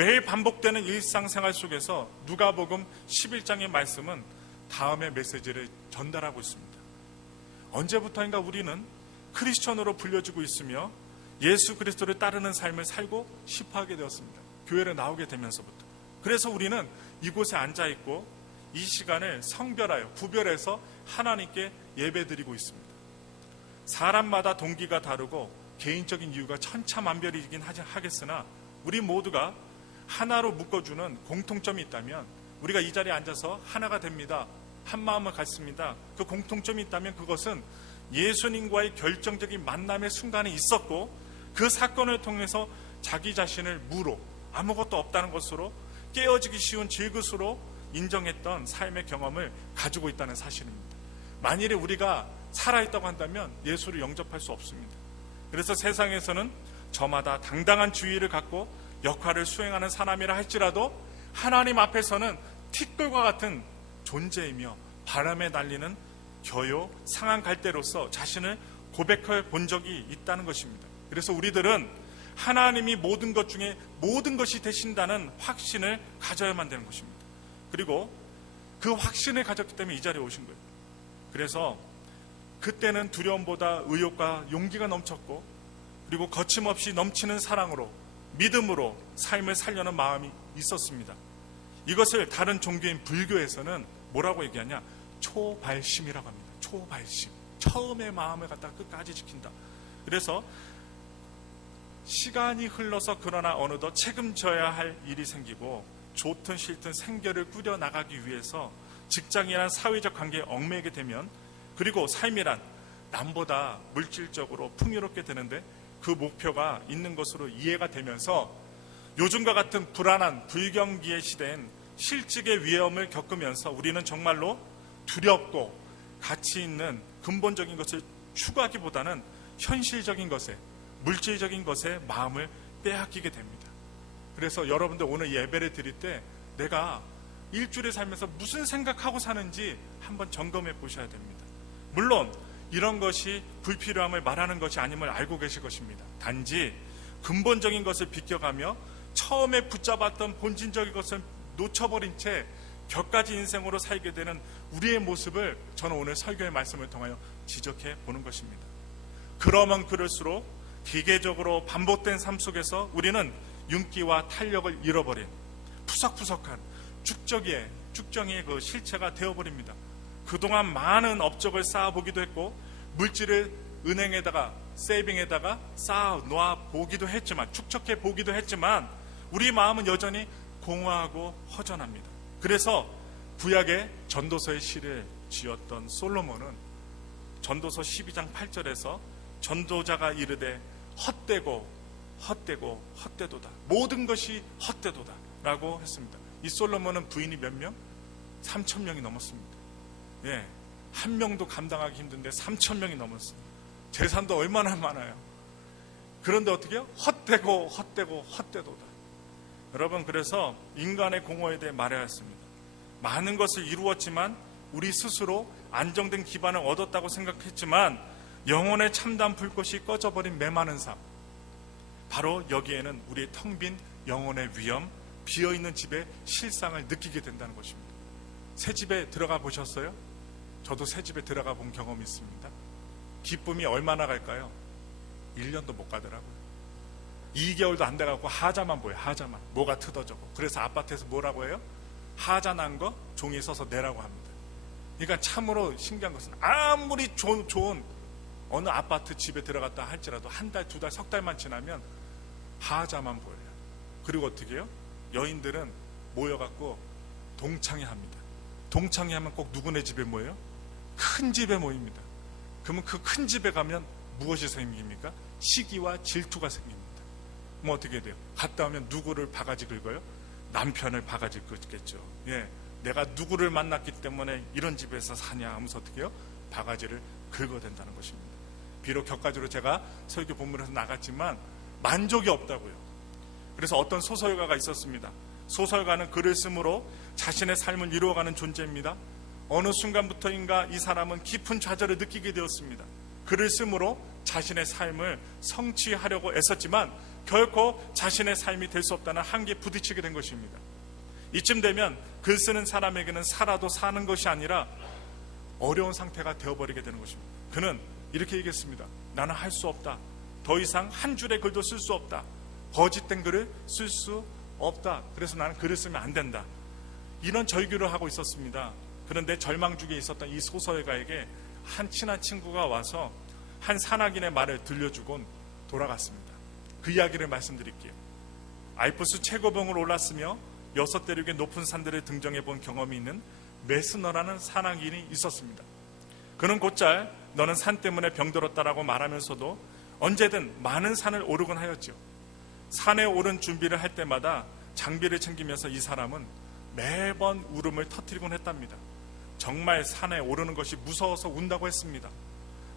매일 반복되는 일상생활 속에서 누가복음 11장의 말씀은 다음의 메시지를 전달하고 있습니다. 언제부터인가 우리는 크리스천으로 불려지고 있으며 예수 그리스도를 따르는 삶을 살고 싶어 하게 되었습니다. 교회를 나오게 되면서부터. 그래서 우리는 이곳에 앉아있고 이 시간을 성별하여 구별해서 하나님께 예배드리고 있습니다. 사람마다 동기가 다르고 개인적인 이유가 천차만별이긴 하겠으나 우리 모두가 하나로 묶어주는 공통점이 있다면, 우리가 이 자리에 앉아서 하나가 됩니다, 한 마음을 갖습니다, 그 공통점이 있다면 그것은 예수님과의 결정적인 만남의 순간이 있었고 그 사건을 통해서 자기 자신을 무로 아무것도 없다는 것으로 깨어지기 쉬운 질그스로 인정했던 삶의 경험을 가지고 있다는 사실입니다. 만일에 우리가 살아있다고 한다면 예수를 영접할 수 없습니다. 그래서 세상에서는 저마다 당당한 주의를 갖고 역할을 수행하는 사람이라 할지라도 하나님 앞에서는 티끌과 같은 존재이며 바람에 날리는 겨요 상한 갈대로서 자신을 고백해 본 적이 있다는 것입니다. 그래서 우리들은 하나님이 모든 것 중에 모든 것이 되신다는 확신을 가져야만 되는 것입니다. 그리고 그 확신을 가졌기 때문에 이 자리에 오신 거예요. 그래서 그때는 두려움보다 의욕과 용기가 넘쳤고, 그리고 거침없이 넘치는 사랑으로 믿음으로 삶을 살려는 마음이 있었습니다. 이것을 다른 종교인 불교에서는 뭐라고 얘기하냐? 초발심이라고 합니다. 초발심. 처음의 마음을 갖다가 끝까지 지킨다. 그래서 시간이 흘러서 그러나 어느덧 책임져야 할 일이 생기고 좋든 싫든 생계를 꾸려나가기 위해서 직장이란 사회적 관계에 얽매이게 되면, 그리고 삶이란 남보다 물질적으로 풍요롭게 되는데 그 목표가 있는 것으로 이해가 되면서 요즘과 같은 불안한 불경기의 시대엔 실직의 위험을 겪으면서 우리는 정말로 두렵고 가치 있는 근본적인 것을 추구하기보다는 현실적인 것에, 물질적인 것에 마음을 빼앗기게 됩니다. 그래서 여러분들 오늘 예배를 드릴 때 내가 일주일에 살면서 무슨 생각하고 사는지 한번 점검해 보셔야 됩니다. 물론 이런 것이 불필요함을 말하는 것이 아님을 알고 계실 것입니다. 단지 근본적인 것을 비껴가며 처음에 붙잡았던 본질적인 것을 놓쳐버린 채 격가지 인생으로 살게 되는 우리의 모습을 저는 오늘 설교의 말씀을 통하여 지적해 보는 것입니다. 그러면 그럴수록 기계적으로 반복된 삶 속에서 우리는 윤기와 탄력을 잃어버린 푸석푸석한 쭉정이의 그 실체가 되어버립니다. 그동안 많은 업적을 쌓아보기도 했고 물질을 은행에다가 세이빙에다가 쌓아 놓아 보기도 했지만, 축적해 보기도 했지만 우리 마음은 여전히 공허하고 허전합니다. 그래서 구약의 전도서의 시를 지었던 솔로몬은 전도서 12장 8절에서 전도자가 이르되 헛되고 헛되도다, 모든 것이 헛되도다 라고 했습니다. 이 솔로몬은 부인이 몇 명? 3,000명이 넘었습니다. 예, 한 명도 감당하기 힘든데 3,000명이 넘었어요. 재산도 얼마나 많아요. 그런데 어떻게 해요? 헛되도다. 여러분, 그래서 인간의 공허에 대해 말해야 했습니다. 많은 것을 이루었지만 우리 스스로 안정된 기반을 얻었다고 생각했지만 영혼의 참담 불꽃이 꺼져버린 메마른 삶, 바로 여기에는 우리의 텅 빈 영혼의 위험, 비어있는 집의 실상을 느끼게 된다는 것입니다. 새 집에 들어가 보셨어요? 저도 새 집에 들어가 본 경험이 있습니다. 기쁨이 얼마나 갈까요? 1년도 못 가더라고요. 2개월도 안 돼갖고 하자만 보여요. 하자만. 뭐가 뜯어져고. 그래서 아파트에서 뭐라고 해요? 하자 난 거 종이에 써서 내라고 합니다. 그러니까 참으로 신기한 것은 아무리 좋은 어느 아파트 집에 들어갔다 할지라도 한 달, 두 달, 석 달만 지나면 하자만 보여요. 그리고 어떻게 해요? 여인들은 모여갖고 동창회 합니다. 동창회 하면 꼭 누구네 집에 모여요? 큰 집에 모입니다. 그러면 그 큰 집에 가면 무엇이 생깁니까? 시기와 질투가 생깁니다. 뭐 어떻게 돼요? 갔다 오면 누구를 바가지 긁어요? 남편을 바가지 긁겠죠. 예, 내가 누구를 만났기 때문에 이런 집에서 사냐 하면서 어떻게 해요? 바가지를 긁어야 된다는 것입니다. 비록 격가지로 제가 설교 본문에서 나갔지만 만족이 없다고요. 그래서 어떤 소설가가 있었습니다. 소설가는 글을 쓰므로 자신의 삶을 이루어가는 존재입니다. 어느 순간부터인가 이 사람은 깊은 좌절을 느끼게 되었습니다. 글을 쓰므로 자신의 삶을 성취하려고 애썼지만 결코 자신의 삶이 될 수 없다는 한계에 부딪히게 된 것입니다. 이쯤 되면 글 쓰는 사람에게는 살아도 사는 것이 아니라 어려운 상태가 되어버리게 되는 것입니다. 그는 이렇게 얘기했습니다. 나는 할 수 없다. 더 이상 한 줄의 글도 쓸 수 없다. 거짓된 글을 쓸 수 없다. 그래서 나는 글을 쓰면 안 된다. 이런 절규를 하고 있었습니다. 그런데 절망 중에 있었던 이 소설가에게 한 친한 친구가 와서 한 산악인의 말을 들려주곤 돌아갔습니다. 그 이야기를 말씀드릴게요. 알프스 최고봉을 올랐으며 6대륙의 높은 산들을 등정해 본 경험이 있는 메스너라는 산악인이 있었습니다. 그는 곧잘 너는 산 때문에 병들었다라고 말하면서도 언제든 많은 산을 오르곤 하였죠. 산에 오른 준비를 할 때마다 장비를 챙기면서 이 사람은 매번 울음을 터뜨리곤 했답니다. 정말 산에 오르는 것이 무서워서 운다고 했습니다.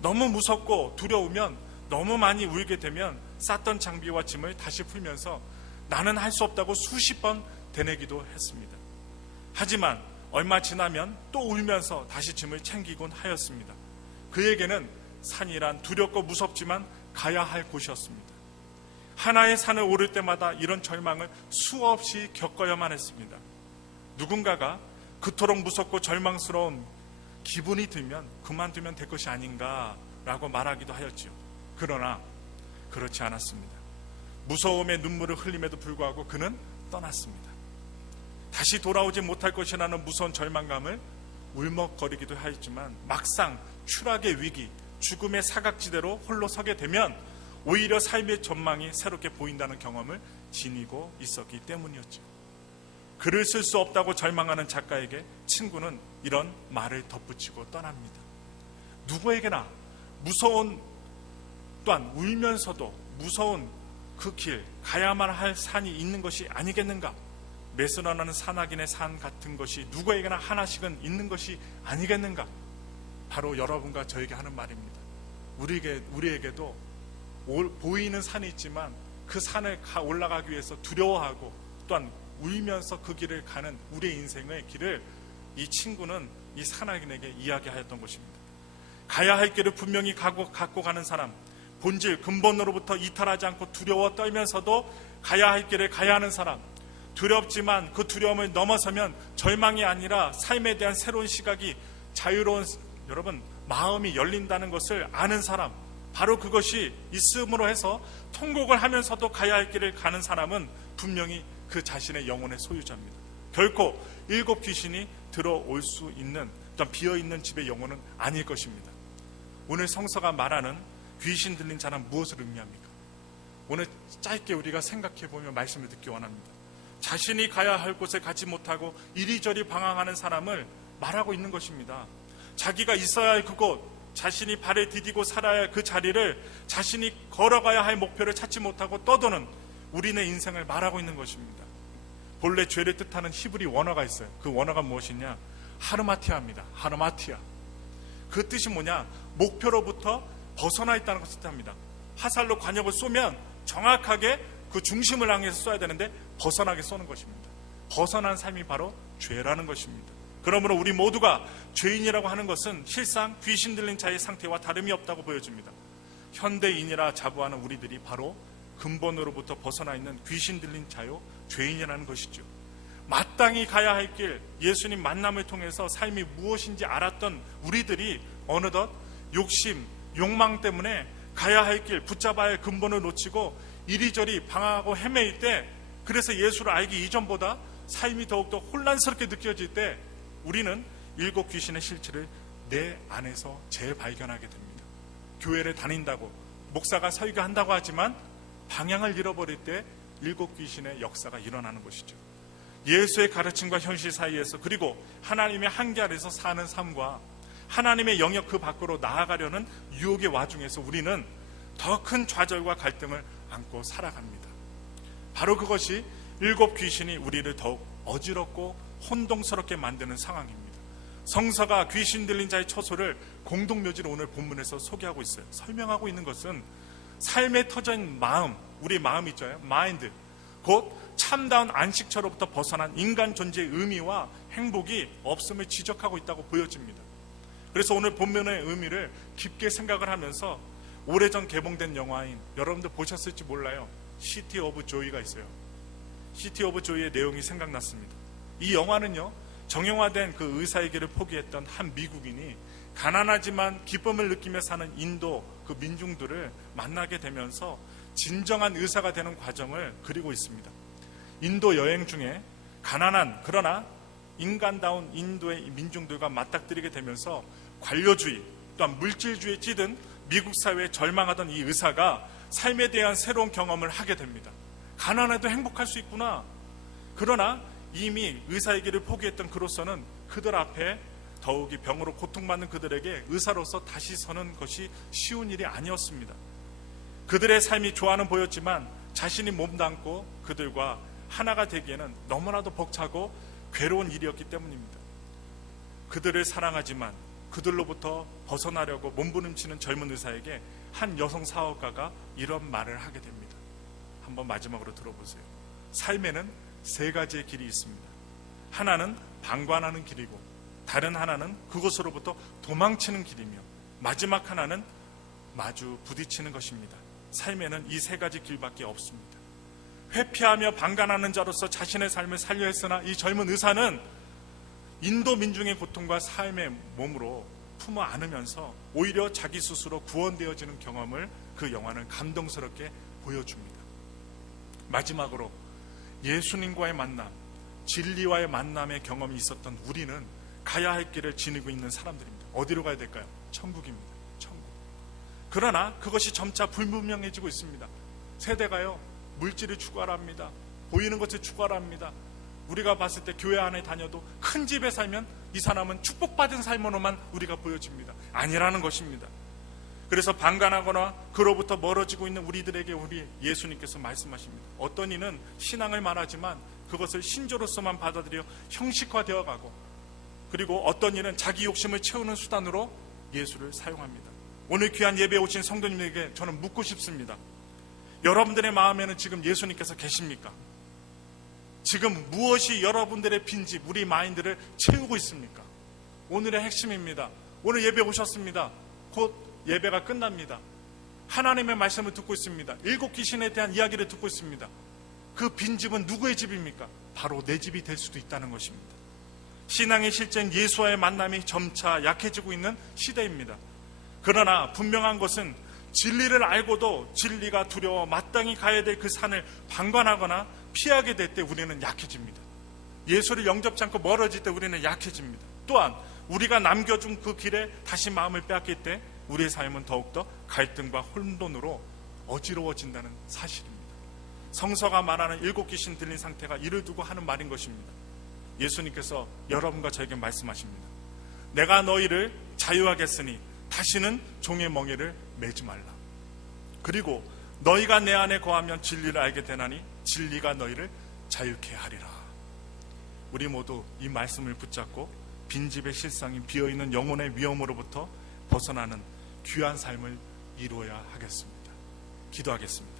너무 무섭고 두려우면 너무 많이 울게 되면 쌌던 장비와 짐을 다시 풀면서 나는 할 수 없다고 수십 번 되뇌기도 했습니다. 하지만 얼마 지나면 또 울면서 다시 짐을 챙기곤 하였습니다. 그에게는 산이란 두렵고 무섭지만 가야 할 곳이었습니다. 하나의 산을 오를 때마다 이런 절망을 수없이 겪어야만 했습니다. 누군가가 그토록 무섭고 절망스러운 기분이 들면 그만두면 될 것이 아닌가라고 말하기도 하였지요. 그러나 그렇지 않았습니다. 무서움에 눈물을 흘림에도 불구하고 그는 떠났습니다. 다시 돌아오지 못할 것이라는 무서운 절망감을 울먹거리기도 하였지만 막상 추락의 위기, 죽음의 사각지대로 홀로 서게 되면 오히려 삶의 전망이 새롭게 보인다는 경험을 지니고 있었기 때문이었죠. 글을 쓸 수 없다고 절망하는 작가에게 친구는 이런 말을 덧붙이고 떠납니다. 누구에게나 무서운, 또한 울면서도 무서운 그 길, 가야만 할 산이 있는 것이 아니겠는가? 메스너라는 산악인의 산 같은 것이 누구에게나 하나씩은 있는 것이 아니겠는가? 바로 여러분과 저에게 하는 말입니다. 우리에게도 보이는 산이 있지만 그 산을 올라가기 위해서 두려워하고 또한 울면서 그 길을 가는 우리의 인생의 길을 이 친구는 이 산악인에게 이야기하였던 것입니다. 가야 할 길을 분명히 갖고 가는 사람, 본질 근본으로부터 이탈하지 않고 두려워 떨면서도 가야 할 길을 가야 하는 사람, 두렵지만 그 두려움을 넘어서면 절망이 아니라 삶에 대한 새로운 시각이 자유로운, 여러분, 마음이 열린다는 것을 아는 사람, 바로 그것이 있음으로 해서 통곡을 하면서도 가야 할 길을 가는 사람은 분명히 그 자신의 영혼의 소유자입니다. 결코 7 귀신이 들어올 수 있는 어떤 비어있는 집의 영혼은 아닐 것입니다. 오늘 성서가 말하는 귀신 들린 자는 무엇을 의미합니까? 오늘 짧게 우리가 생각해보며 말씀을 듣기 원합니다. 자신이 가야 할 곳에 가지 못하고 이리저리 방황하는 사람을 말하고 있는 것입니다. 자기가 있어야 할 그곳, 자신이 발을 디디고 살아야 할 그 자리를 자신이 걸어가야 할 목표를 찾지 못하고 떠도는 우리네 인생을 말하고 있는 것입니다. 본래 죄를 뜻하는 히브리 원어가 있어요. 그 원어가 무엇이냐? 하르마티아입니다. 하르마티아. 그 뜻이 뭐냐? 목표로부터 벗어나 있다는 것을 뜻합니다. 화살로 관역을 쏘면 정확하게 그 중심을 향해서 쏴야 되는데 벗어나게 쏘는 것입니다. 벗어난 삶이 바로 죄라는 것입니다. 그러므로 우리 모두가 죄인이라고 하는 것은 실상 귀신 들린 자의 상태와 다름이 없다고 보여집니다. 현대인이라 자부하는 우리들이 바로 근본으로부터 벗어나 있는 귀신 들린 자요 죄인이라는 것이죠. 마땅히 가야 할 길, 예수님 만남을 통해서 삶이 무엇인지 알았던 우리들이 어느덧 욕심, 욕망 때문에 가야 할 길, 붙잡아야 할 근본을 놓치고 이리저리 방황하고 헤매일 때, 그래서 예수를 알기 이전보다 삶이 더욱더 혼란스럽게 느껴질 때 우리는 7 귀신의 실체를 내 안에서 재발견하게 됩니다. 교회를 다닌다고, 목사가 설교한다고 하지만 방향을 잃어버릴 때 7 귀신의 역사가 일어나는 것이죠. 예수의 가르침과 현실 사이에서, 그리고 하나님의 한계 아래서 사는 삶과 하나님의 영역 그 밖으로 나아가려는 유혹의 와중에서 우리는 더 큰 좌절과 갈등을 안고 살아갑니다. 바로 그것이 7 귀신이 우리를 더욱 어지럽고 혼동스럽게 만드는 상황입니다. 성서가 귀신 들린 자의 처소를 공동묘지로 오늘 본문에서 소개하고 있어요. 설명하고 있는 것은 삶에 터진 마음, 우리 마음 있죠. 마인드, 곧 참다운 안식처로부터 벗어난 인간 존재의 의미와 행복이 없음을 지적하고 있다고 보여집니다. 그래서 오늘 본문의 의미를 깊게 생각을 하면서 오래전 개봉된 영화인, 여러분들 보셨을지 몰라요, 시티 오브 조이가 있어요. 시티 오브 조이의 내용이 생각났습니다. 이 영화는요, 정형화된 그 의사의 길을 포기했던 한 미국인이 가난하지만 기쁨을 느끼며 사는 인도 그 민중들을 만나게 되면서 진정한 의사가 되는 과정을 그리고 있습니다. 인도 여행 중에 가난한 그러나 인간다운 인도의 민중들과 맞닥뜨리게 되면서 관료주의 또한 물질주의에 찌든 미국 사회에 절망하던 이 의사가 삶에 대한 새로운 경험을 하게 됩니다. 가난해도 행복할 수 있구나. 그러나 이미 의사의 길을 포기했던 그로서는 그들 앞에 더욱이 병으로 고통받는 그들에게 의사로서 다시 서는 것이 쉬운 일이 아니었습니다. 그들의 삶이 좋아는 보였지만 자신이 몸담고 그들과 하나가 되기에는 너무나도 벅차고 괴로운 일이었기 때문입니다. 그들을 사랑하지만 그들로부터 벗어나려고 몸부림치는 젊은 의사에게 한 여성 사업가가 이런 말을 하게 됩니다. 한번 마지막으로 들어보세요. 삶에는 세 가지의 길이 있습니다. 하나는 방관하는 길이고, 다른 하나는 그곳으로부터 도망치는 길이며, 마지막 하나는 마주 부딪히는 것입니다. 삶에는 이 세 가지 길밖에 없습니다. 회피하며 방관하는 자로서 자신의 삶을 살려 했으나 이 젊은 의사는 인도 민중의 고통과 삶의 몸으로 품어 안으면서 오히려 자기 스스로 구원되어지는 경험을 그 영화는 감동스럽게 보여줍니다. 마지막으로 예수님과의 만남, 진리와의 만남의 경험이 있었던 우리는 가야 할 길을 지니고 있는 사람들입니다. 어디로 가야 될까요? 천국입니다. 천국. 그러나 그것이 점차 불분명해지고 있습니다. 세대가요, 물질을 추구하랍니다. 보이는 것을 추구하랍니다. 우리가 봤을 때 교회 안에 다녀도 큰 집에 살면 이 사람은 축복받은 삶으로만 우리가 보여집니다. 아니라는 것입니다. 그래서 방관하거나 그로부터 멀어지고 있는 우리들에게 우리 예수님께서 말씀하십니다. 어떤 이는 신앙을 말하지만 그것을 신조로서만 받아들여 형식화되어 가고, 그리고 어떤 이는 자기 욕심을 채우는 수단으로 예수를 사용합니다. 오늘 귀한 예배에 오신 성도님에게 저는 묻고 싶습니다. 여러분들의 마음에는 지금 예수님께서 계십니까? 지금 무엇이 여러분들의 빈집, 우리 마인드를 채우고 있습니까? 오늘의 핵심입니다. 오늘 예배 오셨습니다. 곧 예배가 끝납니다. 하나님의 말씀을 듣고 있습니다. 7 귀신에 대한 이야기를 듣고 있습니다. 그 빈집은 누구의 집입니까? 바로 내 집이 될 수도 있다는 것입니다. 신앙의 실제인 예수와의 만남이 점차 약해지고 있는 시대입니다. 그러나 분명한 것은 진리를 알고도 진리가 두려워 마땅히 가야 될 그 산을 방관하거나 피하게 될 때 우리는 약해집니다. 예수를 영접지 않고 멀어질 때 우리는 약해집니다. 또한 우리가 남겨준 그 길에 다시 마음을 빼앗길 때 우리의 삶은 더욱더 갈등과 혼돈으로 어지러워진다는 사실입니다. 성서가 말하는 7 귀신 들린 상태가 이를 두고 하는 말인 것입니다. 예수님께서 여러분과 저에게 말씀하십니다. 내가 너희를 자유하겠으니 다시는 종의 멍에를 매지 말라. 그리고 너희가 내 안에 거하면 진리를 알게 되나니 진리가 너희를 자유케 하리라. 우리 모두 이 말씀을 붙잡고 빈집의 실상인 비어있는 영혼의 위험으로부터 벗어나는 귀한 삶을 이루어야 하겠습니다. 기도하겠습니다.